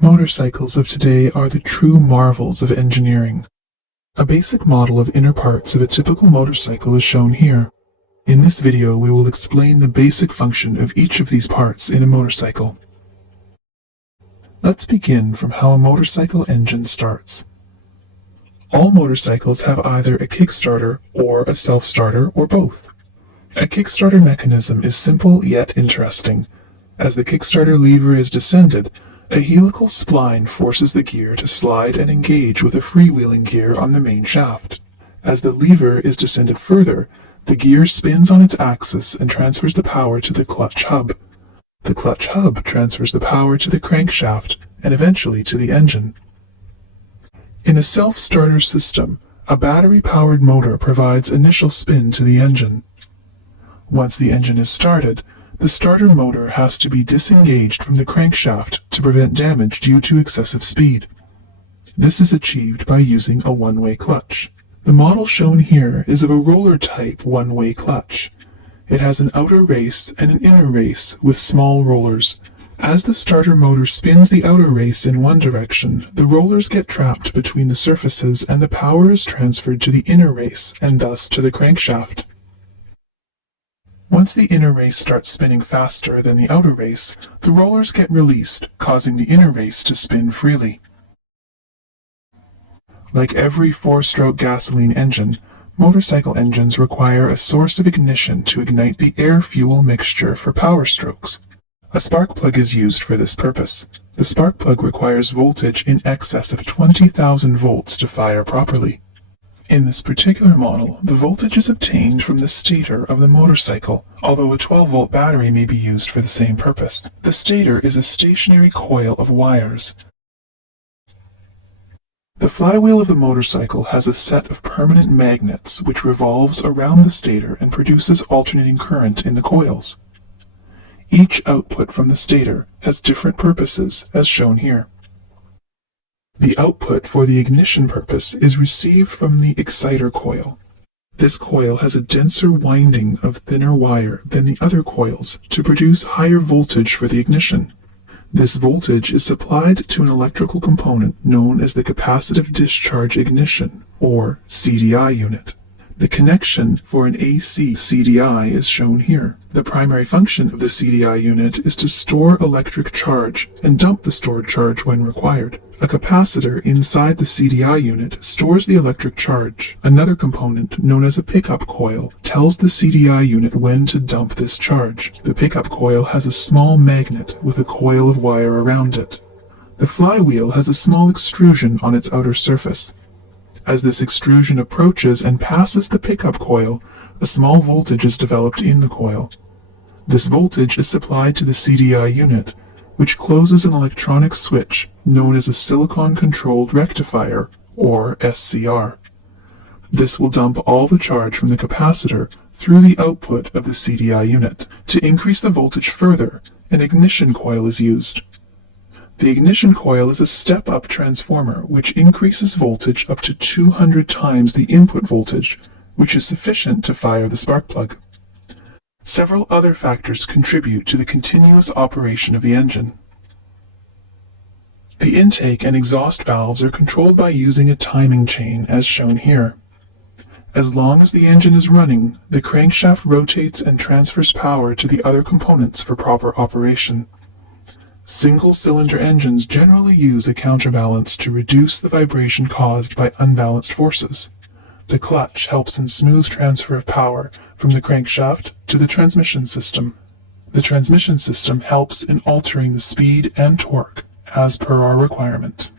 Motorcycles of today are the true marvels of engineering. A basic model of inner parts of a typical motorcycle is shown here. In this video, we will explain the basic function of each of these parts in a motorcycle. Let's begin from how a motorcycle engine starts. All motorcycles have either a kickstarter or a self-starter or both. A kickstarter mechanism is simple yet interesting. As the kickstarter lever is descended, a helical spline forces the gear to slide and engage with a freewheeling gear on the main shaft. As the lever is descended further, the gear spins on its axis and transfers the power to the clutch hub. The clutch hub transfers the power to the crankshaft and eventually to the engine. In a self-starter system, a battery-powered motor provides initial spin to the engine. Once the engine is started, the starter motor has to be disengaged from the crankshaft to prevent damage due to excessive speed. This is achieved by using a one-way clutch. The model shown here is of a roller-type one-way clutch. It has an outer race and an inner race with small rollers. As the starter motor spins the outer race in one direction, the rollers get trapped between the surfaces and the power is transferred to the inner race and thus to the crankshaft. Once the inner race starts spinning faster than the outer race, the rollers get released, causing the inner race to spin freely. Like every four-stroke gasoline engine, motorcycle engines require a source of ignition to ignite the air-fuel mixture for power strokes. A spark plug is used for this purpose. The spark plug requires voltage in excess of 20,000 volts to fire properly. In this particular model, the voltage is obtained from the stator of the motorcycle, although a 12-volt battery may be used for the same purpose. The stator is a stationary coil of wires. The flywheel of the motorcycle has a set of permanent magnets which revolves around the stator and produces alternating current in the coils. Each output from the stator has different purposes, as shown here. The output for the ignition purpose is received from the exciter coil. This coil has a denser winding of thinner wire than the other coils to produce higher voltage for the ignition. This voltage is supplied to an electrical component known as the capacitive discharge ignition, or CDI unit. The connection for an AC CDI is shown here. The primary function of the CDI unit is to store electric charge and dump the stored charge when required. A capacitor inside the CDI unit stores the electric charge. Another component, known as a pickup coil, tells the CDI unit when to dump this charge. The pickup coil has a small magnet with a coil of wire around it. The flywheel has a small extrusion on its outer surface. As this extrusion approaches and passes the pickup coil, a small voltage is developed in the coil. This voltage is supplied to the CDI unit, which closes an electronic switch known as a silicon-controlled rectifier, or SCR. This will dump all the charge from the capacitor through the output of the CDI unit. To increase the voltage further, an ignition coil is used. The ignition coil is a step-up transformer which increases voltage up to 200 times the input voltage, which is sufficient to fire the spark plug. Several other factors contribute to the continuous operation of the engine. The intake and exhaust valves are controlled by using a timing chain, as shown here. As long as the engine is running, the crankshaft rotates and transfers power to the other components for proper operation. Single-cylinder engines generally use a counterbalance to reduce the vibration caused by unbalanced forces. The clutch helps in smooth transfer of power from the crankshaft to the transmission system. The transmission system helps in altering the speed and torque as per our requirement.